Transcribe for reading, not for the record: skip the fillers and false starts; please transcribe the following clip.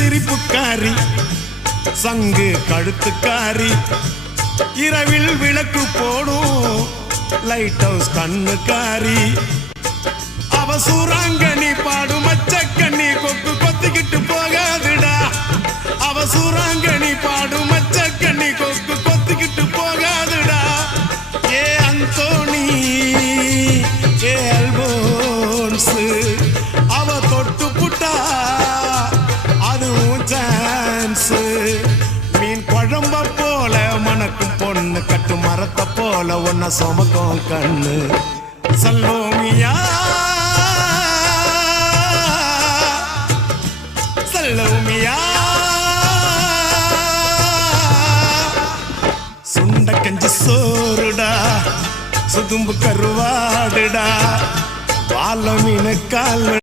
சிரிப்புக்காரி சங்கு கழுத்துக்காரி இரவில் விளக்கு போடும் லைட் ஹவுஸ் கண்ணுக்காரி அவ சூறாங்கண்ணி பாடும் மச்சக்கண்ணி கொக்கு கொத்திக்கிட்டு போகாதுடா அவ சூறாங்கண்ணி பாடும் மச்சக்கண்ணி கொக்கு கொத்திக்கிட்டு போகாதுடா ஏ அந்தோணி ஏ அல்போன்ஸ் அவ தொட்டு புட்டா அதுவும் சான்ஸ் மீன் குழம்ப போல மணக்கும் பொண்ணு கட்டு மரத்தை போல ஒன்ன சுமக்கும் கண்ணு சல்லோமியா சல்லோமியா சுண்ட கஞ்சி சோறுடா சுதும்பு கருவாடுடா வாழ மீன் கால்